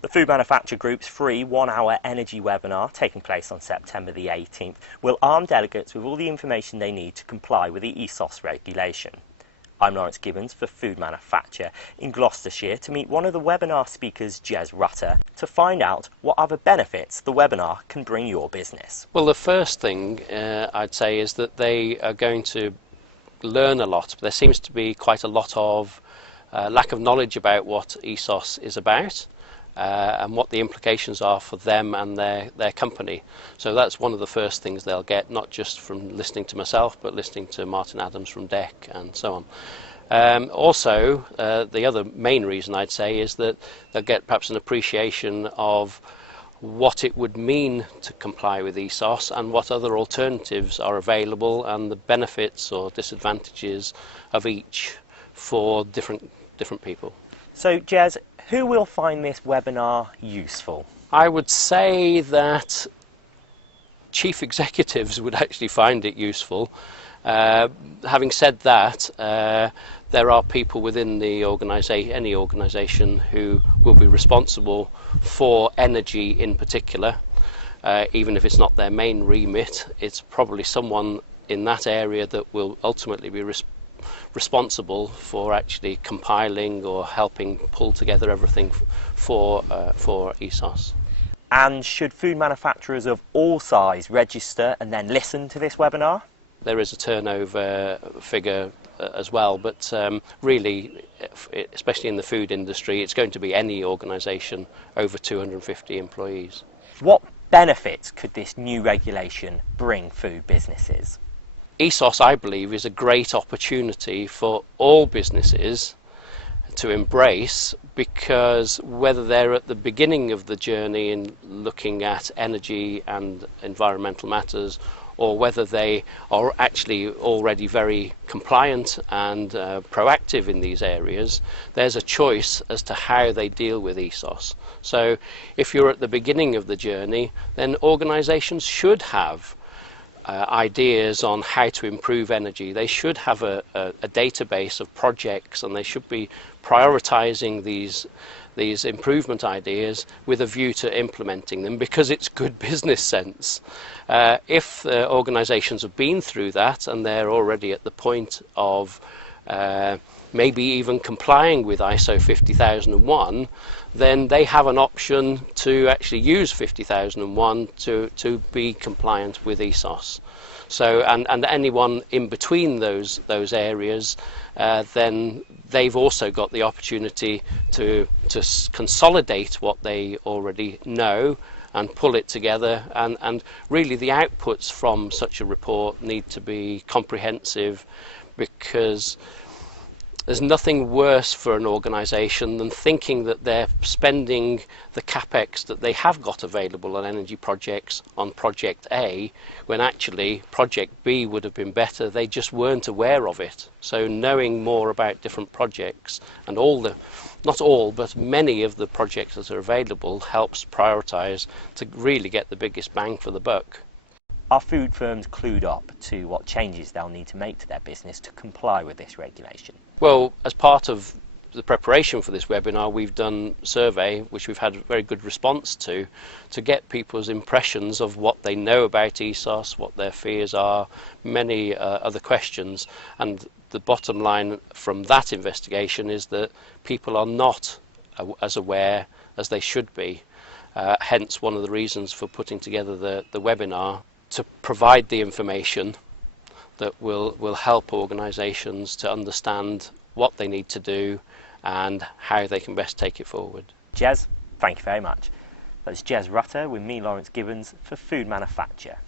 The Food Manufacturer Group's free 1-hour energy webinar, taking place on September the 18th, will arm delegates with all the information they need to comply with the ESOS regulation. I'm Lawrence Gibbons for Food Manufacture in Gloucestershire to meet one of the webinar speakers, Jez Rutter, to find out what other benefits the webinar can bring your business. Well, the first thing I'd say is that they are going to learn a lot. There seems to be quite a lot of lack of knowledge about what ESOS is about. And what the implications are for them and their company. So that's one of the first things they'll get, not just from listening to myself, but listening to Martin Adams from DEC and so on. Also, the other main reason I'd say is that they'll get perhaps an appreciation of what it would mean to comply with ESOS and what other alternatives are available and the benefits or disadvantages of each for different people. So, Jez, who will find this webinar useful? I would say that chief executives would actually find it useful. Having said that, there are people within the any organisation who will be responsible for energy in particular. Even if it's not their main remit, it's probably someone in that area that will ultimately be responsible for actually compiling or helping pull together everything for ESOS. And should food manufacturers of all size register and then listen to this webinar? There is a turnover figure as well, but really, especially in the food industry, it's going to be any organisation over 250 employees. What benefits could this new regulation bring food businesses? ESOS, I believe, is a great opportunity for all businesses to embrace, because whether they're at the beginning of the journey in looking at energy and environmental matters, or whether they are actually already very compliant and proactive in these areas, there's a choice as to how they deal with ESOS. So if you're at the beginning of the journey, then organisations should have ideas on how to improve energy. They should have a database of projects, and they should be prioritising these improvement ideas with a view to implementing them, because it's good business sense. If organisations have been through that and they're already at the point of maybe even complying with ISO 50001, then they have an option to actually use 50001 to be compliant with ESOS. So, and anyone in between those areas, then they've also got the opportunity to consolidate what they already know and pull it together, and really the outputs from such a report need to be comprehensive, because there's nothing worse for an organisation than thinking that they're spending the capex that they have got available on energy projects on project A, when actually project B would have been better. They just weren't aware of it. So knowing more about different projects and not all, but many of the projects that are available helps prioritise to really get the biggest bang for the buck. Are food firms clued up to what changes they'll need to make to their business to comply with this regulation? Well, as part of the preparation for this webinar, we've done a survey, which we've had a very good response to get people's impressions of what they know about ESOS, what their fears are, many other questions. And the bottom line from that investigation is that people are not as aware as they should be. Hence one of the reasons for putting together the webinar, to provide the information that will help organisations to understand what they need to do and how they can best take it forward. Jez, thank you very much. That's Jez Rutter with me, Lawrence Gibbons, for Food Manufacture.